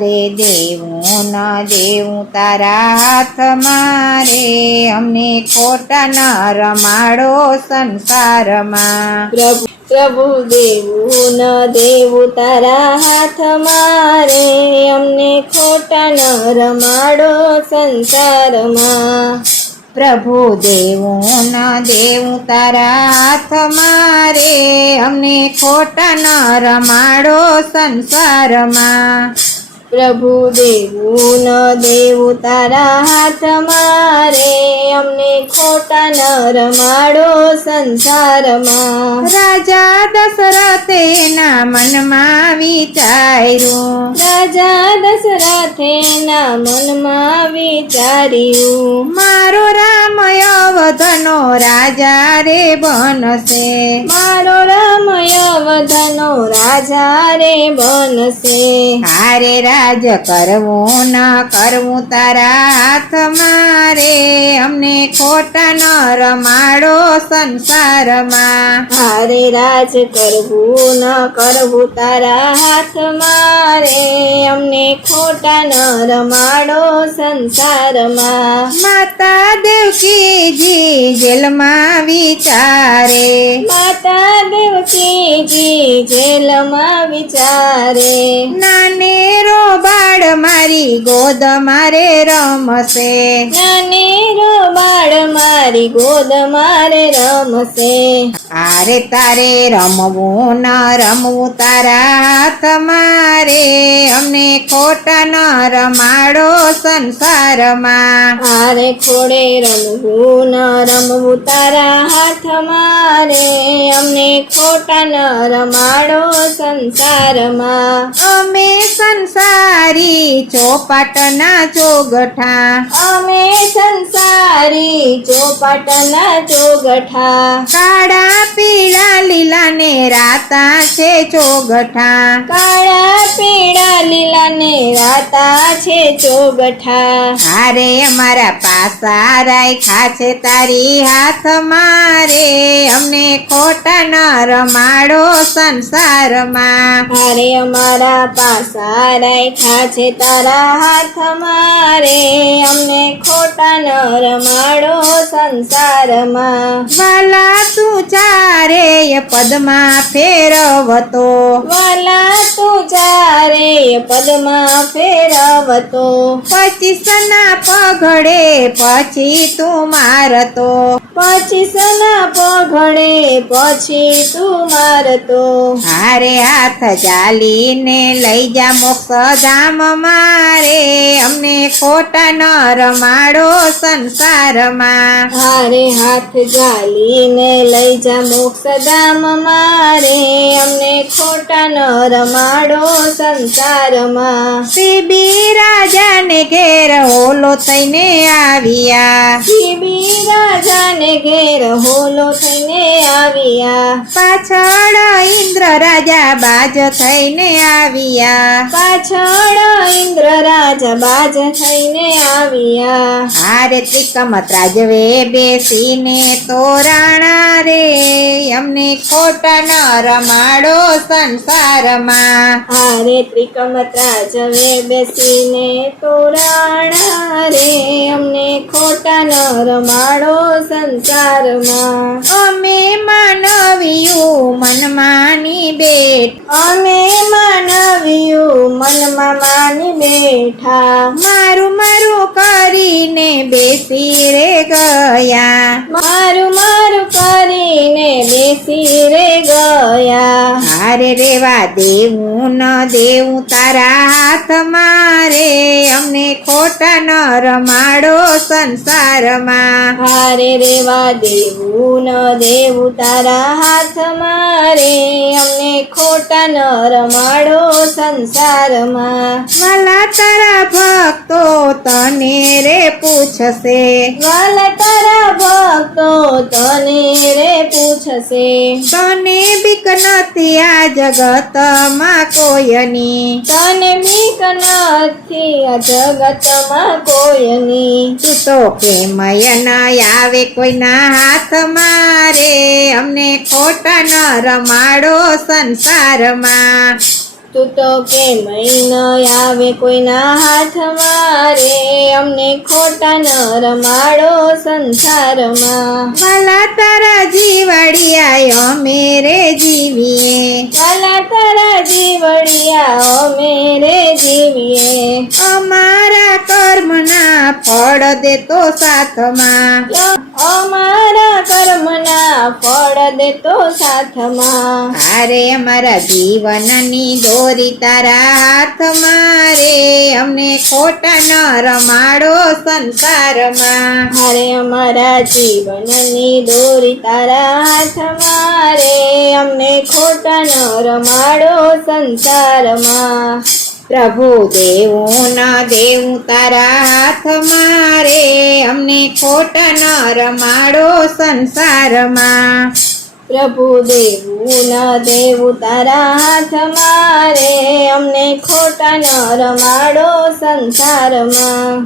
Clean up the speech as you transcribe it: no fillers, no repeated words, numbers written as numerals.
અરે દેવું ન દેવું તારા હાથમાં રે, અમને ખોટા ન રમાડો સંસારમાં. પ્રભુ દેવું ન દેવું તારા હાથમાં રે, અમને ખોટા ન રમાડો સંસારમાં. પ્રભુ દેવું ન દેવું તારા હાથમાં રે, અમને ખોટા ન રમાડો સંસારમાં. પ્રભુ દેવું ન દેવું તારા હાથમાં રે, અમને ખોટા ન રમાડો સંસારમાં. રાજા દશરથે ના મનમાં વિચાર્યું, રાજા દશરથે ના મનમાં વિચાર્યું, મારો રામ અવધનો રાજા રે બનશે, મારો રામ અવધનો રાજા રે બનશે. હારે રાજ કરવું ન કરવું તારા હાથમાં રે, અમને ખોટા ન રમાડો સંસારમાં. હારે રાજ કરવું ન કરવું તારા હાથમાં રે, અમને ખોટા ન રમાડો સંસારમાં. માતા દેવકીજી જેલમાં વિચારે, માતા દેવકીજી જેલમાં વિચારે, નાનેરો બાળ મારી ગોદ મારે રમશે, નાનેરો બાળ મારી ગોદ મારે રમશે. આરે તારે રમવું ન રમવું તારા હાથમાં રે, અમને ખોટા ન રમાડો સંસારમાં. હારે ખોડે રમવું ન રમવું તારા હાથમાં રે, અમને ખોટા ન રમાડો સંસારમાં. અમે સંસારી ચોપાટના ચોગઠા, અમે સંસારી ચોપાટના ચોગઠા, કાળા પીળા લીલા ને રાતા છે ચોગઠા, કાળા પીળા લીલા ને રાતા છે ચોગઠા. હારે અમારા પાસા રાખ્યા છે તારી હાથમાં રે, અમને ખોટા ન રમાડો સંસારમાં. હારે અમારા પાસા રાખ્યા છે તારા હાથમાં રે, અમને ખોટા ન રમાડો સંસારમાં. વાલા તું ચારે પદમાં ફેરવતો, વાલા તું ચારે પદમાં ફેરવતો, 25ના પગડે પછી તું મારતો, 25ના પગડે પછી તું મારતો. હારે હાથ ચાલીને લઈ જા મોક્ષ ધામ મારે, અમને ખોટા ન રમાડો સંસારમાં. હારે હાથ ઝાલીને લઈ જા મોક્ષધામ મારે, અમને ખોટા ન રમાડો સંસારમાં. સીબી રાજાને ઘેર હોલો થઈને આવ્યા, સીબી રાજાને ઘેર હોલો થઈને આવ્યા, પાછળ ઇન્દ્ર રાજા બાજ થઈને આવ્યા, પાછળ ઇન્દ્ર રાજા બાજ થઈને આવ્યા. હારે ત્રિકમ ત્રાજવે બેસીને તોરાણા રે, અમને ખોટા ન રમાડો સંસારમાં. હારે ત્રિકમ ત્રાજવે બેસીને તોરાણા રે, અમને ખોટા ન રમાડો સંસારમાં. અમે માનવ્યું મનમાની બેઠ, અમે માનવ્યું મનમાં માની બેઠા, મારું મારું કરીને બેસી રે ગયા, મારું મારું કરીને બેસી રે ગયા. હારે રેવા દેવું ન દેવું તારા હાથમાં રે, અમને ખોટા ન રમાડો સંસારમાં. હારે રેવા દેવું ન દેવું તારા હાથમાં રે, અમને ખોટા ન રમાડો સંસારમાં. વાલા તારા ભક્તો તને રે પૂછશે, વાલા તારા ભક્તો તને રે પૂછશે, તને બીક નથી આ જગતમાં કોઈની, તને બીક નથી આ જગતમાં કોઈની. તું તો કેમય ન આવે કોઈના હાથમાં રે, અમને ખોટા ન રમાડો સંસારમાં. તું તો કેમય ન આવે કોઈના હાથમાં રે, અમને ખોટા ન રમાડો સંસારમાં. વાલા તારા જીવડિયા અમે રે જીવીએ, વાલા તારા જીવડિયા અમે રે જીવીએ. અમારા કર્મના ફળ દેતો સાથમાં, અમારા કર્મના ફળ દેતો સાથમાં. અરે અમારા જીવનની દોરી તારા હાથમાં રે, અમને ખોટા ન રમાડો સંસારમાં. હારે અમારા જીવનની દોરી તારા હાથમાં રે, અમને ખોટા ન રમાડો સંસારમાં. પ્રભુ દેવું ન દેવું તારા હાથમાં રે, અમને ખોટા ન રમાડો સંસારમાં. પ્રભુ દેવું ન દેવું તારા હાથમાં રે, અમને ખોટા ન રમાડો સંસારમાં.